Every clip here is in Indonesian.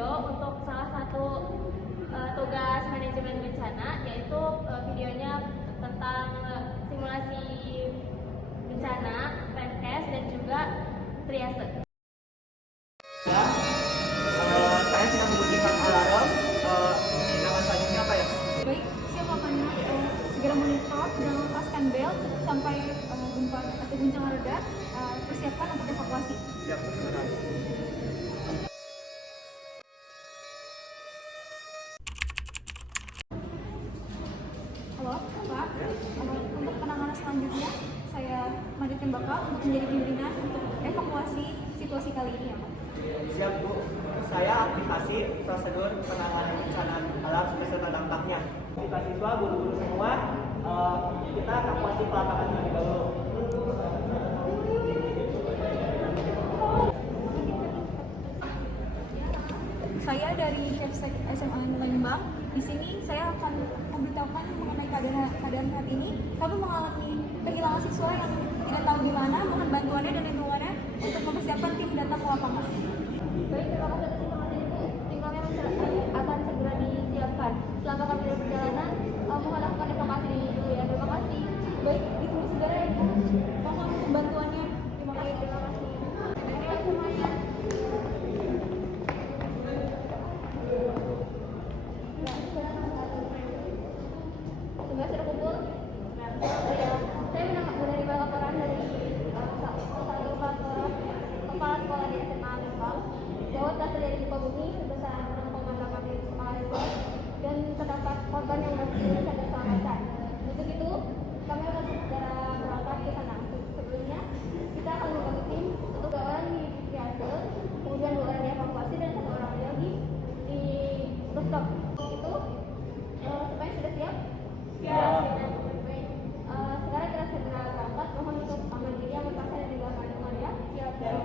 video untuk salah satu tugas manajemen bencana, yaitu videonya tentang simulasi bencana, PMKes, dan juga triase. Saya sedang membunyikan alarm. Tindakan selanjutnya apa ya? Baik, siap akan segera monitor dan lepaskan bel sampai gempa atau guncang reda. Persiapkan untuk evakuasi. Siap, sebentar. Halo, Pak. Untuk penanganan selanjutnya, saya mandikan Bapak untuk menjadi pimpinan untuk evakuasi situasi kali ini, ya, Pak. Siap, Bu. Saya aktifasi prosedur penanganan bencana alam beserta dampaknya. Kita siswa, guru-guru semua, kita evakuasi ke lapangan terlebih dahulu. Saya dari Chefsek SMA Lembang. Di sini saya akan memberitahukan mengenai keadaan saat ini. Kami mengalami kehilangan siswa yang tidak tahu di mana. Mohon bantuannya dan lingkungannya untuk mempersiapkan tim datang ke lapangan. Baik, terima kasih atas informasi ini. Tinggalnya akan segera disiapkan. Selama kami dalam perjalanan, mohon lakukan evakuasi dulu ya. Terima kasih. Baik, ditunggu segera ya, Bu. Mohon bantuannya. Terima kasih. Terima kasih. Terima kasih semuanya. Semua sudah kumpul. Saya menerima laporan dari salah satu kepala sekolah di SMA Lembang bahwa telah terjadi gempa bumi sebesar 6,8 skala Richter dan terdapat korban yang berhasil terselamatkan. Untuk itu, kami akan segera berangkat ke sana. Sebelumnya, kita akan membagi tim untuk 2 orang di triase, kemudian 2 orang dievakuasi dan 1 orang lagi di rooftop. Itu supaya sudah siap? Siap. Baik. Sekarang kita segera berangkat. Mohon untuk aman diri, aman paksa dan juga kandungan ya. Siap.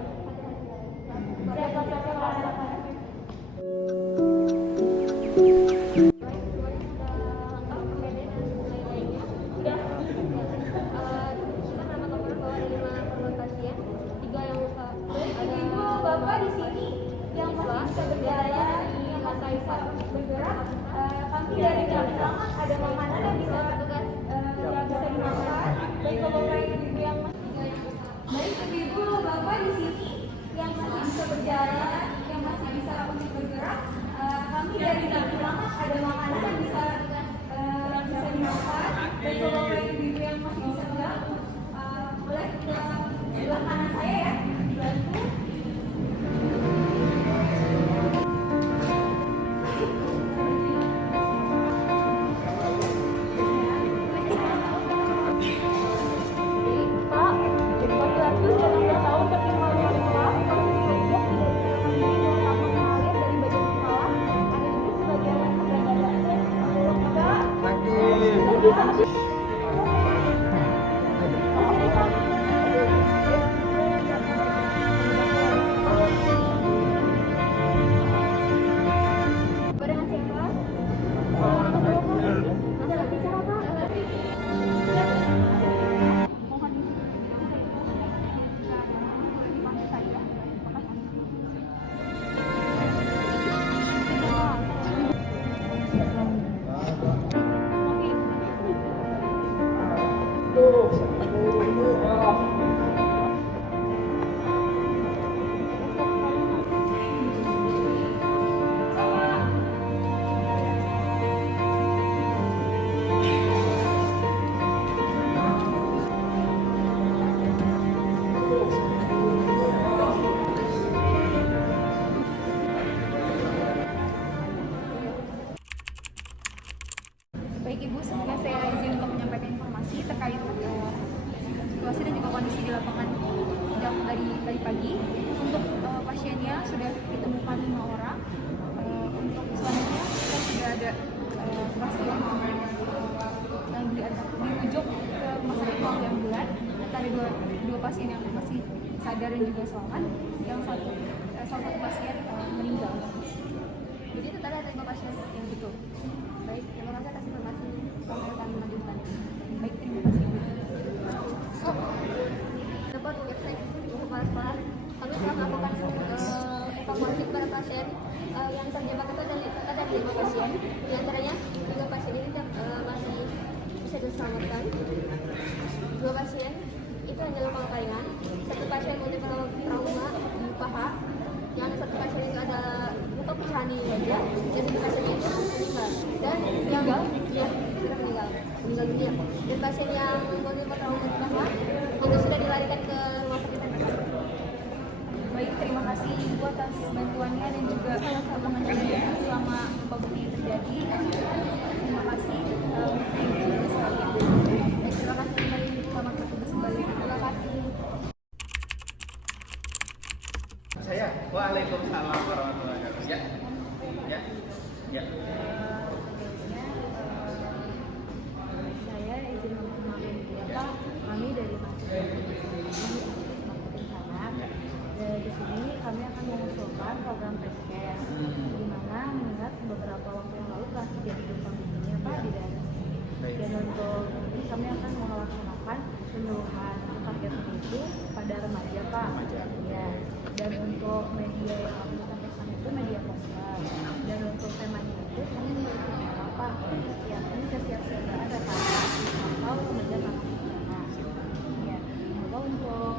Bapak di sini yang masih bisa berjalan, yang masih bisa bergerak, kami dari jam selamat ada makanan yang bisa dimakan. Baik bapak ibu yang baik ibu bapak di sini yang masih bisa berjalan, yang masih bisa untuk bergerak, kami dari jam selamat ada makanan yang bisa dimakan. Baik bapak ibu yang masih bisa bergerak, boleh ke sebelah kanan saya ya, dibantu. Baik Ibu, sebelumnya saya izin untuk menyampaikan informasi terkait situasi dan juga kondisi di lapangan sejak dari pagi. Untuk pasiennya sudah ditemukan 5 orang. Untuk selanjutnya kita sudah ada pasien yang dirujuk ke rumah sakit melalui ambulan. Ada dua pasien yang masih sadar dan juga selamat. Yang salah satu pasien meninggal. Jadi total ada 5 pasien yang betul. Baik, terima kasih atas informasi. Kami akan melanjutkan. Baik, terima kasih. Dapat website untuk kepala sekolah. Kami telah melakukan evakuasi para pasien yang terjebak itu ada 5 pasien. Di antaranya 3 pasien ini masih bisa diselamatkan. 2 pasien itu hanya luka ringan. 1 pasien multiple trauma di paha. Yang 1 pasien itu ada luka pecahan di wajah. Dan 1 pasien itu meninggal. Dan yang sudah meninggal dunia. Dan pasien yang multiple trauma di paha itu sudah dilarikan ke rumah sakit terdekat. Baik, terima kasih Ibu atas bantuannya dan juga pengertiannya selama gempa bumi terjadi. Terima kasih untuk sekalian. Terima kasih kembali, selamat bertugas kembali. Terima kasih. Saya, waalaikumsalam warahmatullahi wabarakatuh. Ya. Saya izin memperkenalkan diri Pak. Kami dari mahasiswa marketing Canak. Di sini kami akan mengusulkan program podcast di mana mengingat beberapa waktu yang lalu telah terjadi gempa bumi Pak di daerah sini. Dan untuk ini kami akan melaksanakan penyuluhan targetnya itu pada remaja Pak. Ya. Dan untuk media yang kami sampaikan itu media poster. Dan untuk temanya itu kami memiliki tema Pak. Ya, ini kesiapsiagaan data atau kemudian anak bencana. Ya, bahwa untuk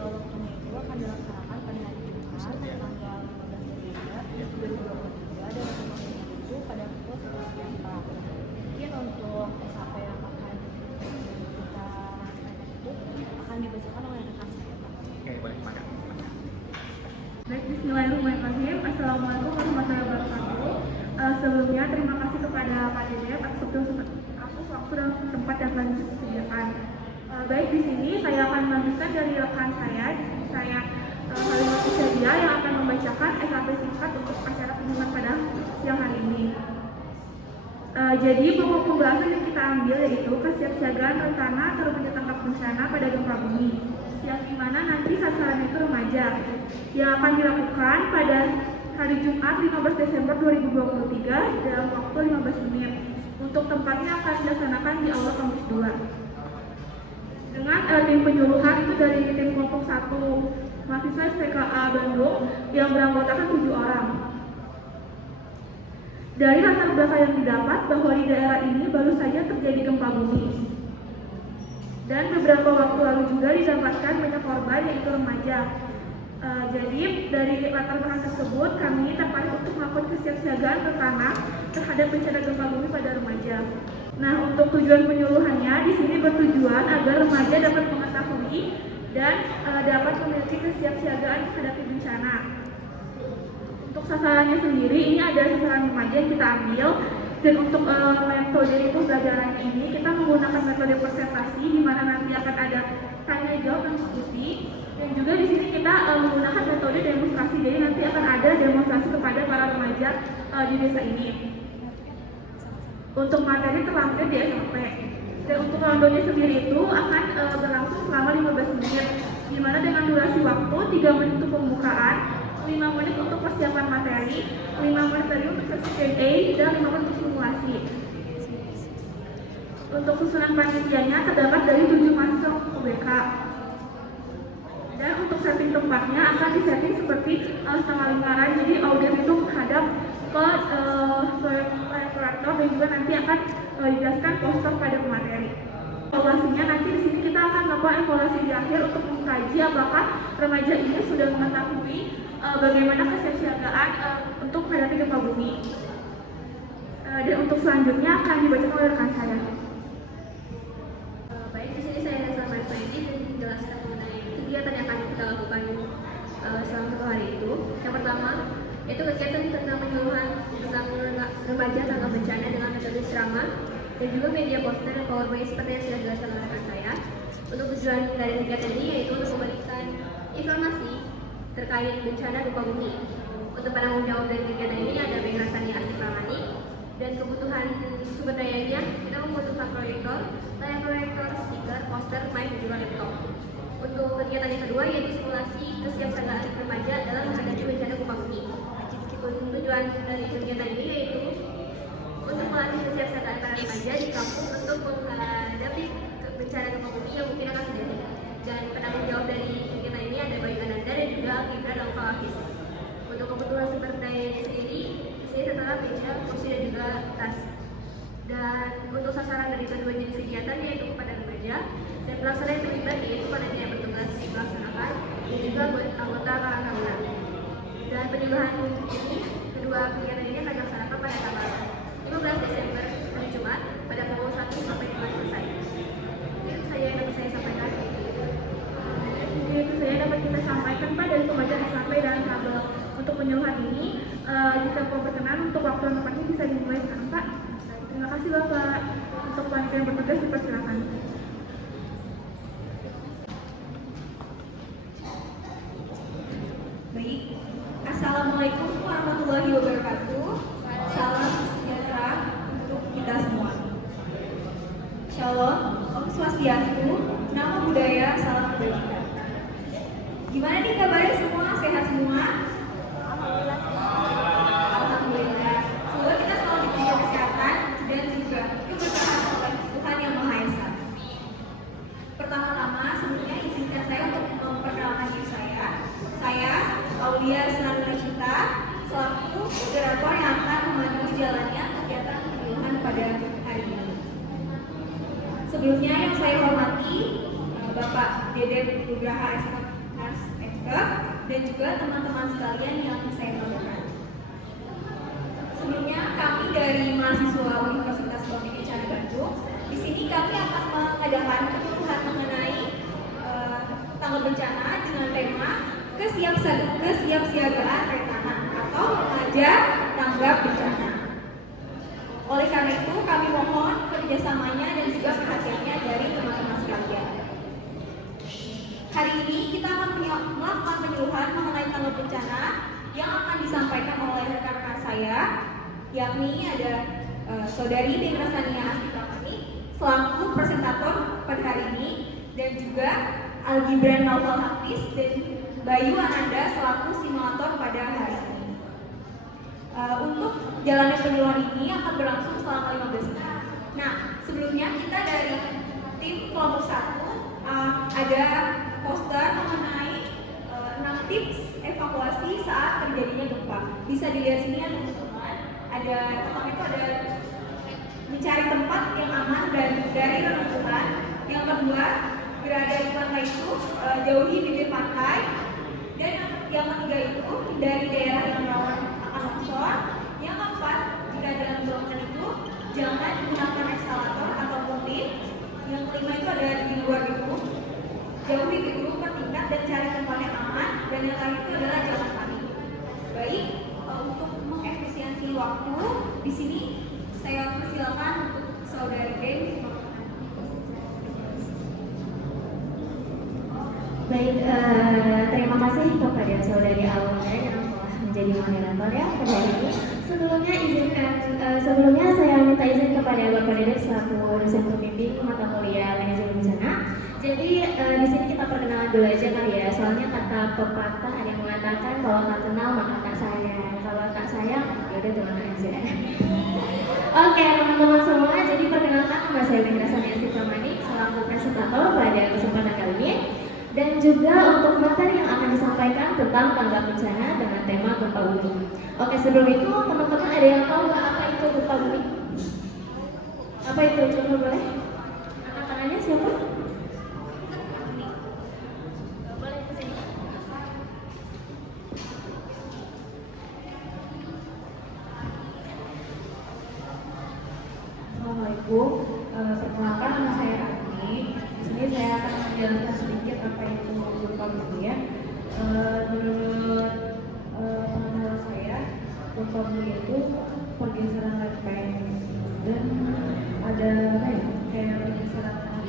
waktunya itu akan dilaksanakan pada hari Jumat tanggal 15 Desember 2023 dan semuanya itu pada pukul 11 siang Pak. Mungkin untuk SAP yang akan kita rancang itu akan dibacakan oleh rekan saya Pak. Oke, boleh, makan. Baik, bismillahirrahmanirrahim. Assalamualaikum warahmatullahi wabarakatuh. Sebelumnya terima kasih kepada Pak Dede atas waktu dan tempat yang telah disediakan. Baik, di sini saya akan melanjutkan dari rekan saya. Di sini saya Halimah Isyadia yang akan membacakan SAP singkat untuk acara kunjungan pada siang hari ini. Jadi pokok pembahasan yang kita ambil yaitu kesiapsiagaan rencana terwujud tanggap bencana pada gempa bumi, yang dimana nanti sasaran itu remaja, yang akan dilakukan pada hari Jumat 15 Desember 2023 dalam waktu 15 menit. Untuk tempatnya akan dilaksanakan di Aula Kampus 2 dengan tim penyuluhan itu dari tim kelompok 1 mahasiswa SPKA Bandung yang beranggotakan 7 orang. Dari latar belakang yang didapat bahwa di daerah ini baru saja terjadi gempa bumi. Dan beberapa waktu lalu juga didapatkan banyak korban yaitu remaja. Jadi dari latar belakang tersebut kami tertarik untuk melakukan kesiapsiagaan rencana terhadap bencana gempa bumi pada remaja. Nah, untuk tujuan penyuluhannya di sini bertujuan agar remaja dapat mengetahui dan dapat memiliki kesiapsiagaan menghadapi bencana. Untuk sasarannya sendiri ini ada sasaran remaja yang kita ambil. Dan untuk metode itu pembelajarannya ini kita menggunakan metode presentasi di mana nanti akan ada tanya jawab dan diskusi, dan juga di sini kita menggunakan metode demonstrasi. Jadi nanti akan ada demonstrasi kepada para remaja di desa ini. Untuk materi terlampir di SMP. Dan untuk rondonya sendiri itu akan berlangsung selama 15 menit, di mana dengan durasi waktu 3 menit untuk pembukaan, 5 menit untuk persiapan materi, 5 menit tadi untuk sesi Q&A, dan 5 menit untuk simulasi. Untuk susunan panitianya terdapat dari 7 mahasiswa UBK. Dan untuk setting tempatnya akan disetting seperti setengah lingkaran, jadi audiens itu menghadap ke proyektor dan juga nanti akan dijelaskan poster pada pemateri. Evaluasinya nanti di sini kita akan melakukan evaluasi di akhir untuk mengkaji apakah remaja ini sudah mengetahui bagaimana kesiapsiagaan untuk menghadapi gempa bumi. Dan untuk selanjutnya akan dibacakan oleh rekan saya. Baik, di sini saya Reza Marsudi dan menjelaskan mengenai kegiatan yang akan kita lakukan selama 1 hari itu. Yang pertama, itu kegiatan tentang penyuluhan tentang remaja tanggap bencana dengan metode serama dan juga media poster dan PowerPoint seperti yang sudah dijelaskan oleh rekan saya. Untuk tujuan dari kegiatan ini yaitu untuk memberikan informasi terkait bencana gempa bumi. Untuk penanggung jawab dari kegiatan ini ada Beng Rasani Asif Ramani, dan kebutuhan sumber dayanya kita membutuhkan proyektor, layar proyektor, speaker, poster, mic, dan juga laptop. Untuk kegiatan yang kedua yaitu simulasi kesiapsiagaan remaja dalam menghadapi bencana gempa bumi. Tujuan dari kegiatan ini yaitu untuk melatih kesiapsiagaan para remaja di kampung untuk menghadapi bencana gempa bumi yang mungkin akan terjadi. Dan penanggung jawab dari kegiatan ini ada Bayu Ananda dan juga Gibran Alfa Hafiz. Untuk kebutuhan sumber dayanya sendiri juga tas. Dan untuk sasaran dari kedua jenis kegiatan yaitu kepada remaja dan pelaksana yang terlibat yaitu panitia yang bertugas melaksanakan dan juga anggota Karangtaruna. Dan penyuluhan ini kedua kegiatan ini akan dilaksanakan pada tanggal 15 Desember hari Jumat pada pukul 1 sampai dengan selesai. Itu saja yang dapat saya sampaikan. Itu saja dapat kita sampaikan Pak dari pembacaan sampai dalam tabel. Untuk penyuluhan ini, jika mau berkenan untuk waktu dan tempatnya bisa dimulai sekarang Pak. Terima kasih Bapak. Untuk panitia yang bertugas dipersilakan. Baik, Assalamualaikum warahmatullahi wabarakatuh. Salam sejahtera untuk kita semua. Shalom, Om Swastiastu, Namo Buddhaya, salam kebajikan. Gimana nih kabarnya semua? Sehat semua? Alhamdulillah. Semoga kita selalu diberi kesehatan dan juga keberkahan oleh Tuhan Yang Maha Esa. Pertama-tama, sebelumnya izinkan saya untuk memperkenalkan diri saya. Saya Aulia Senandra Cinta, selaku moderator yang akan memandu jalannya kegiatan penyuluhan pada hari ini. Sebelumnya yang saya hormati Bapak Dede Nugraha SK dan juga teman-teman sekalian yang saya banggakan. Sebelumnya kami dari mahasiswa Universitas Politeknik Kencana Bandung, di sini kami akan mengadakan penyuluhan mengenai tanggal bencana dengan tema kesiapsiagaan rentangan atau remaja tanggap bencana. Oleh karena itu, kami mohon kerjasamanya dan juga perhatiannya dari teman-teman sekalian. Hari ini kita akan melakukan penyuluhan mengenai tanggap bencana yang akan disampaikan oleh rekan-rekan saya, yakni ada Saudari Dendra Sania Astikapani selaku presentator pada hari ini, dan juga Al-Gibran Naufal Hafiz dan Bayu Ananda selaku simulator pada hari ini. Untuk jalannya penyuluhan ini akan berlangsung selama 15 menit. Nah, sebelumnya kita dari tim kelompok 1 ada poster mengenai 6 tips evakuasi saat terjadinya gempa. Bisa dilihat sini ya teman-teman. Ada pertama itu ada mencari tempat yang aman dan dari reruntuhan. Yang kedua, berada di pantai itu jauhi bibir pantai. Dan yang ketiga itu hindari daerah yang rawan akan longsor. Yang keempat, jika dalam bangunan itu jangan menggunakan eskalator ataupun lift. Yang kelima itu ada di luar gedung. Jauhi gedung bertingkat dan cari tempat yang aman. Dan yang terakhir itu adalah jangan panik. Baik, untuk mengefisiensi waktu di sini saya persilakan untuk Saudari Ben. Baik, terima kasih kepada Saudari Aulia yang telah menjadi moderator ya pada hari ini. Sebelumnya saya minta izin kepada Bapak Dedek selaku dosen pembimbing mata kuliah manajemen bencana. Jadi di sini kita perkenalan dulu aja kali ya. Soalnya kata pepatah ada yang mengatakan kalau tak kenal maka tak sayang. Kalau tak sayang, ya udah teman aja. Oke teman-teman semua, jadi perkenalkan nama saya Dendra Sania Astikapani selaku presentator pada kesempatan kali ini. Dan juga untuk materi yang akan disampaikan tentang tanggap bencana dengan tema gempa bumi. Oke, sebelum itu teman-teman ada yang tahu nggak apa itu gempa bumi? Apa itu? Coba boleh? Angkat tangannya siapa? Boleh ke sini. Assalamualaikum. Perkenalkan nama saya Rani. Di sini saya akan menjelaskan sedikit apa itu gempa bumi ya. Menurut pengetahuan saya, gempa bumi itu pergeseran lempeng dan ada kayak pergeseran tanah.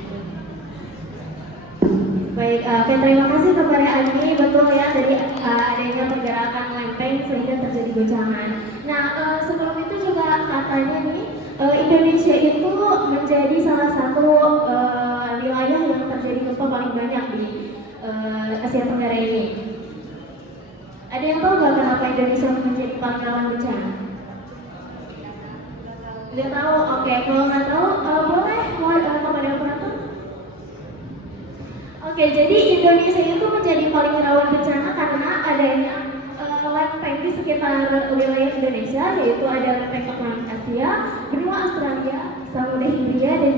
Baik, terima kasih kepada Agni. Betul ya, dari adanya pergerakan lempeng sehingga terjadi goncangan. Nah, sebelum itu juga katanya nih, Indonesia itu menjadi salah satu wilayah yang terjadi gempa paling banyak di Asia Tenggara ini. Ada yang tahu nggak kenapa Indonesia menjadi paling rawan bencana? Nggak tahu? Oke, kalau nggak tahu, boleh kepada operator. Oke, jadi Indonesia itu menjadi paling rawan bencana karena adanya lempeng di sekitar wilayah Indonesia, yaitu ada lempeng Kepulauan Asia, benua Australia, Samudra Hindia dan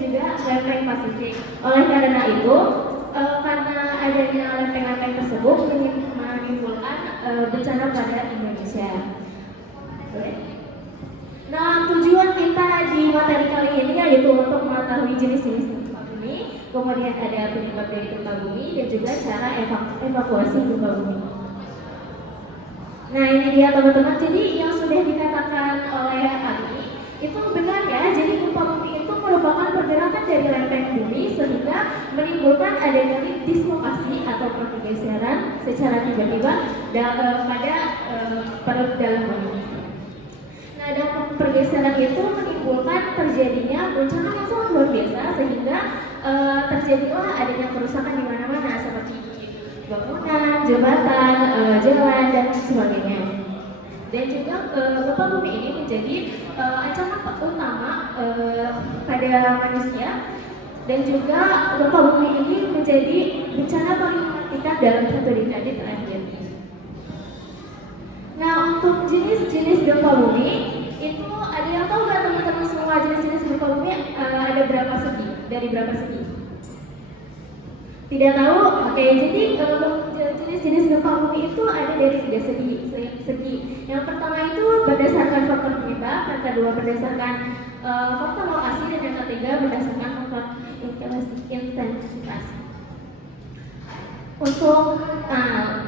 juga lempeng Pasifik. Oleh karena itu, karena adanya lempeng-lempeng tersebut menimbulkan bencana pada Indonesia. Nah, tujuan kita di materi kali ini yaitu untuk mengetahui jenis-jenis gempa bumi, kemudian ada penyebab dari gempa bumi dan juga cara evakuasi gempa bumi. Nah, ini dia teman-teman. Jadi yang sudah dikatakan oleh Agni itu benar ya. Jadi gempa bumi itu merupakan pergerakan dari lempeng bumi sehingga menimbulkan adanya dislokasi atau pergeseran secara tiba-tiba pada dalam bumi. Nah, dampak pergeseran itu menimbulkan terjadinya bencana yang sangat luar biasa sehingga terjadilah adanya kerusakan di mana-mana seperti bangunan, jembatan, jalan dan sebagainya. Dan juga gempa bumi ini menjadi ancaman utama pada manusia dan juga gempa bumi ini menjadi bencana paling mematikan dalam satu dekade terakhir. Nah, untuk jenis-jenis gempa bumi itu ada yang tahu nggak teman-teman semua jenis-jenis gempa bumi ada berapa segi? Dari berapa segi? Tidak tahu? Oke, jadi jenis-jenis gempa bumi itu ada dari 3 segi. Yang pertama itu berdasarkan faktor penyebab, yang kedua berdasarkan faktor lokasi, dan yang ketiga berdasarkan faktor intensitas. Untuk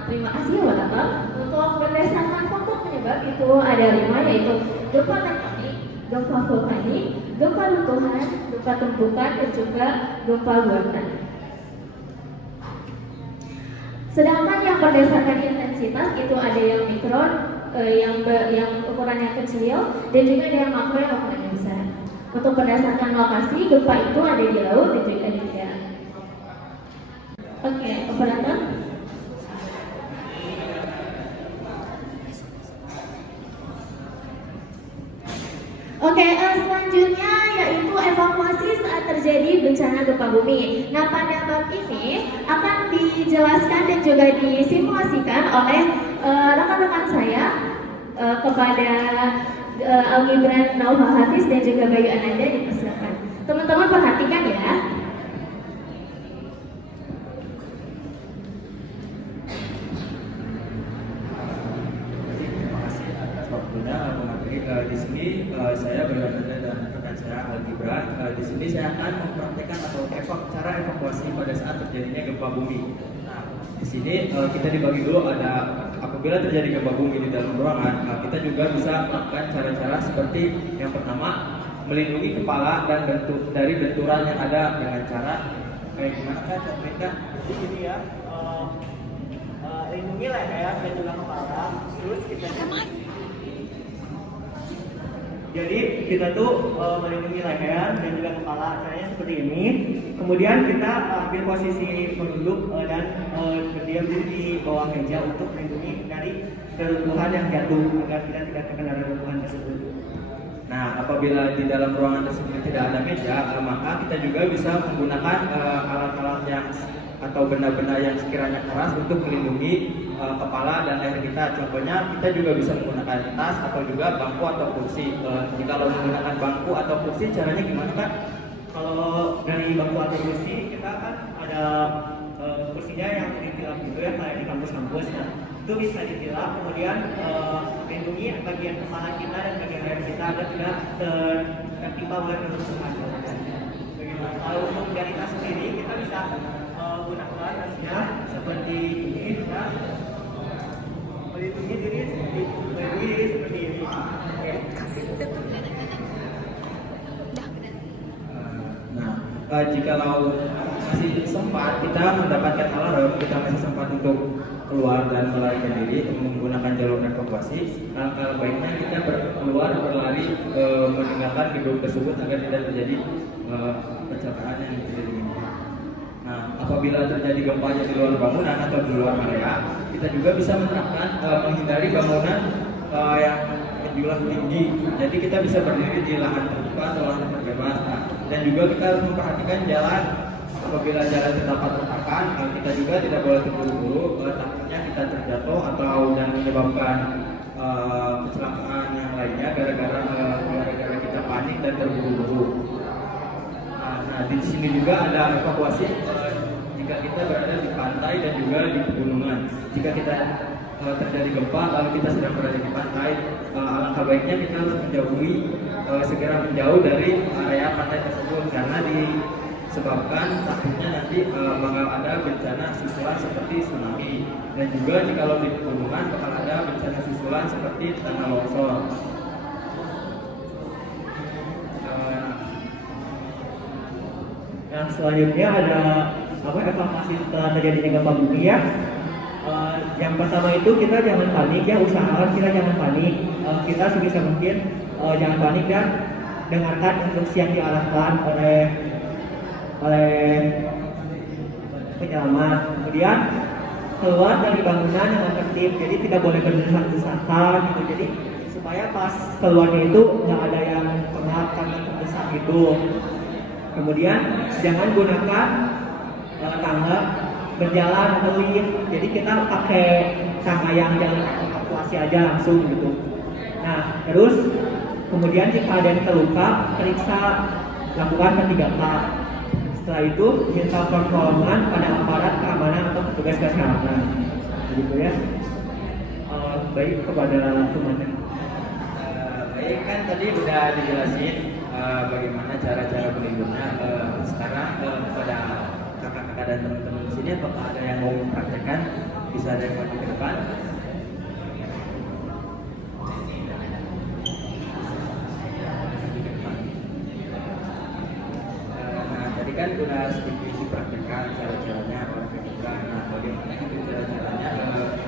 terima kasih ya Bapak. Untuk berdasarkan faktor penyebab itu ada 5, yaitu gempa tektonik, gempa vulkanik, gempa runtuhan, gempa tumpukan, dan juga gempa buatan. Sedangkan yang berdasarkan intensitas itu ada yang mikron, yang ukurannya kecil, dan juga ada yang makro yang ukurannya besar. Untuk berdasarkan lokasi, gempa itu ada di laut dan juga di darat. Oke, operator. Oke, selanjutnya yaitu evakuasi saat terjadi bencana gempa bumi. Nah, pada bab ini akan dijelaskan dan juga disimulasikan oleh rekan-rekan saya kepada Al-Gibran Nauha Hafiz dan juga Bayu Ananda. Dipersilakan. Teman-teman perhatikan ya. Di sini saya berada dan rekan saya Al-Gibran. Di sini saya akan mempraktekkan atau cara evakuasi pada saat terjadinya gempa bumi. Nah, di sini kita dibagi dulu ada apabila terjadi gempa bumi di dalam ruangan, kita juga bisa melakukan cara-cara seperti yang pertama melindungi kepala dan dari benturan yang ada dengan cara kayak gimana kan contohnya? Jadi gini ya, lindungi leher dan juga kepala, terus kita jadi kita tuh melindungi leher dan juga kepala, caranya seperti ini. Kemudian kita ambil posisi menunduk dan berdiam diri di bawah meja untuk melindungi dari reruntuhan yang jatuh agar kita tidak terkena reruntuhan tersebut. Nah, apabila di dalam ruangan tersebut tidak ada meja, maka kita juga bisa menggunakan alat-alat yang atau benda-benda yang sekiranya keras untuk melindungi kepala dan leher kita. Contohnya kita juga bisa menggunakan tas atau juga bangku atau kursi. Jika kalau menggunakan bangku atau kursi, caranya gimana Kak? Kalau dari bangku atau kursi kita kan ada kursinya yang ditilap gitu ya, kayak di kampus-kampus. Nah, itu bisa ditilap, kemudian melindungi bagian kepala kita dan bagian leher kita agar tidak tertimpa oleh reruntuhan. Bagaimana? Kalau untuk dari tas sendiri kita bisa gunakan tasnya seperti ini, ya. Melindungi diri seperti ini. Oke. Nah, jikalau masih sempat kita mendapatkan alarm, kita masih sempat untuk keluar dan melarikan diri menggunakan jalur evakuasi, alangkah baiknya kita berlari meninggalkan gedung tersebut agar tidak terjadi kecelakaan yang tidak diinginkan. Nah, apabila terjadi gempanya di luar bangunan atau di luar area, kita juga bisa menerapkan menghindari bangunan yang berjumlah tinggi. Jadi kita bisa berdiri di lahan terbuka atau lahan terbebas. Nah, dan juga kita harus memperhatikan jalan apabila jalan terdapat retakan, kita juga tidak boleh terburu-buru, takutnya kita terjatuh atau dan menyebabkan kecelakaan yang lainnya gara-gara kita panik dan terburu-buru. Nah, di sini juga ada evakuasi jika kita berada di pantai dan juga di pegunungan. Jika kita terjadi gempa lalu kita sedang berada di pantai, alangkah baiknya kita harus segera menjauh dari area pantai tersebut karena disebabkan takutnya nanti bakal ada bencana susulan seperti tsunami, dan juga jika di pegunungan bakal ada bencana susulan seperti tanah longsor. Yang selanjutnya ada evakuasi setelah terjadinya gempa bumi ya. Yang pertama itu kita jangan panik ya, usahakan kita jangan panik. Kita sebisa mungkin jangan panik dan dengarkan instruksi yang diarahkan oleh penyelamat. Kemudian keluar dari bangunan dengan tertib, jadi tidak boleh berdesak-desakan gitu. Jadi supaya pas keluarnya itu nggak ada yang pengap karena terdesak itu. Kemudian jangan gunakan tangga berjalan atau lift, jadi kita pakai tangga yang jalan evakuasi aja langsung gitu. Nah terus kemudian jika ada yang terluka, periksa, lakukan P3K. Setelah itu minta pertolongan pada aparat keamanan atau petugas kesehatan, begitu ya. Baik kepada komandan. Baik, kan tadi udah dijelasin bagaimana cara-cara berlindungnya. Sekarang kepada kakak-kakak dan teman-teman di sini, apakah ada yang mau mempraktekkan? Bisa ada yang maju ke depan? Nah, tadi kan udah sedikit dipraktekkan cara-caranya orang ketika. Nah, bagaimana itu cara-caranya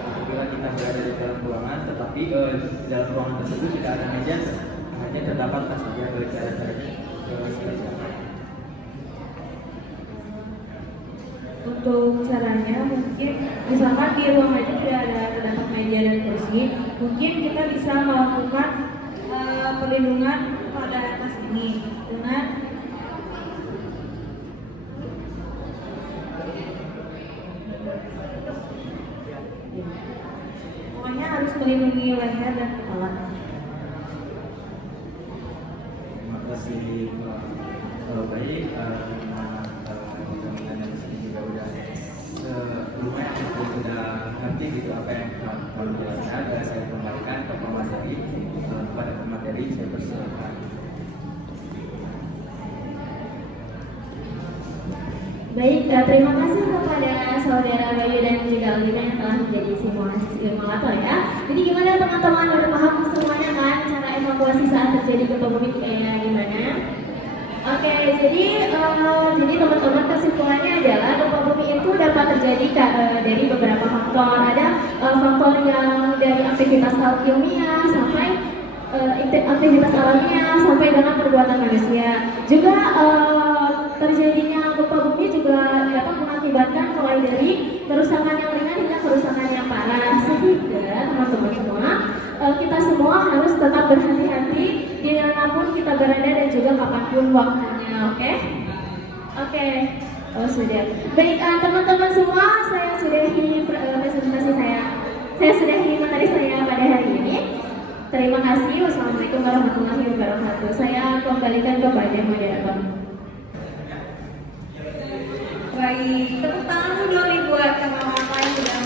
apabila kita berada di dalam ruangan, tetapi dalam ruangan tersebut tidak ada meja, hanya terdapat tas saja. Cara-caranya seperti apa? Untuk caranya mungkin misalkan di ruangan itu tidak ada terdapat meja dan kursi, mungkin kita bisa melakukan perlindungan pada tas ini dengan pokoknya harus melindungi leher dan kepala. Terima kasih. Kalau baik, teman-teman yang di sini juga udah lumayan sudah ngerti gitu apa yang kalau jelaskan. Saya kembalikan ke pemateri. Kepada pemateri saya persilakan. Baik, terima kasih kepada saudara Bayu dan juga Alina yang telah menjadi simulator ya. Jadi gimana teman-teman, udah paham semuanya kan cara evakuasi saat terjadi gempa bumi kayak gimana? Oke, jadi teman-teman kesimpulannya adalah gempa bumi itu dapat terjadi dari beberapa faktor. Ada faktor yang dari aktivitas ilmiah sampai aktivitas alamnya sampai dengan perbuatan manusia. Juga terjadinya gempa bumi juga dapat mengakibatkan mulai dari kerusakan yang ringan hingga kerusakan yang parah. Sehingga teman-teman semua, kita semua harus tetap berhati-hati dimanapun kita berada dan juga kapanpun waktunya. Oke. Oh sudah. Baik teman-teman semua, saya sudahi presentasi saya. Saya sudahi materi saya pada hari ini. Terima kasih. Wassalamualaikum warahmatullahi wabarakatuh. Saya kembalikan kepada moderator. Baik, tepuk tangan dulu nih buat kakak-kakak yang sudah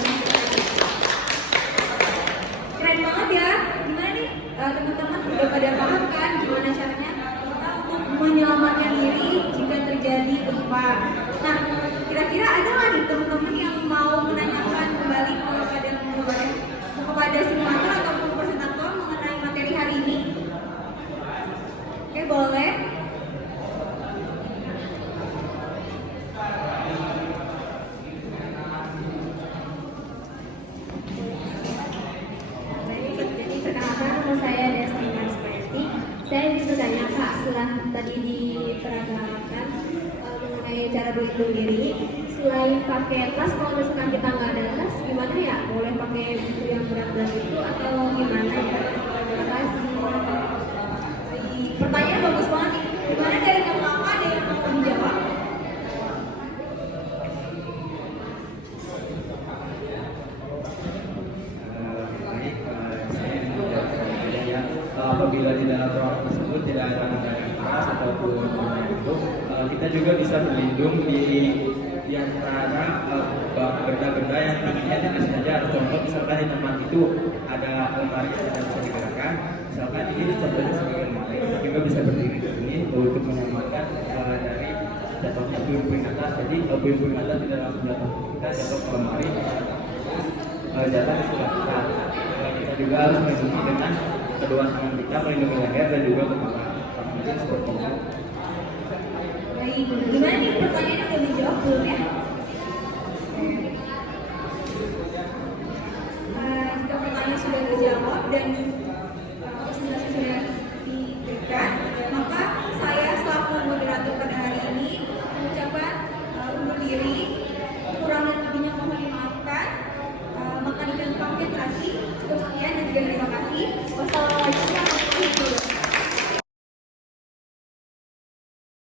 keren banget ya. Gimana nih teman-teman, udah pada paham kan gimana caranya kita untuk menyelamatkan diri jika terjadi gempa. Nah, kira-kira ada nggak nih teman-teman yang mau menanyakan kembali kepada simulator ataupun presentator mengenai materi hari ini? Oke, boleh. Saya ingin bertanya Kak, setelah tadi diperagakan mengenai cara berlindung diri, selain pakai tas, kalau misalkan kita nggak ada tas, gimana ya? Boleh pakai buku yang berat-berat itu atau gimana ya? Terima kasih. Pertanyaan bagus banget nih. Gimana dari kakak ada yang mau dijawab? apabila di dalam ruang tersebut tidak ada benda yang keras ataupun benda itu, kita juga bisa berlindung di antara benda-benda yang tingginya tidak sengaja. Contoh misalkan di tempat itu ada lemari yang tidak bisa digerakkan, misalkan ini contohnya sebagai lemari, kita juga bisa berdiri di sini untuk menyelamatkan dari jatuhnya puing-puing atas. Jadi puing-puing atas tidak langsung jatuh kita, jatuh ke lemari, jatuh ke sebelah kita. Kita juga harus melindungi dengan kedua tangan kita, melindungi leher dan juga kepala. Seperti itu. Baik, gimana nih pertanyaan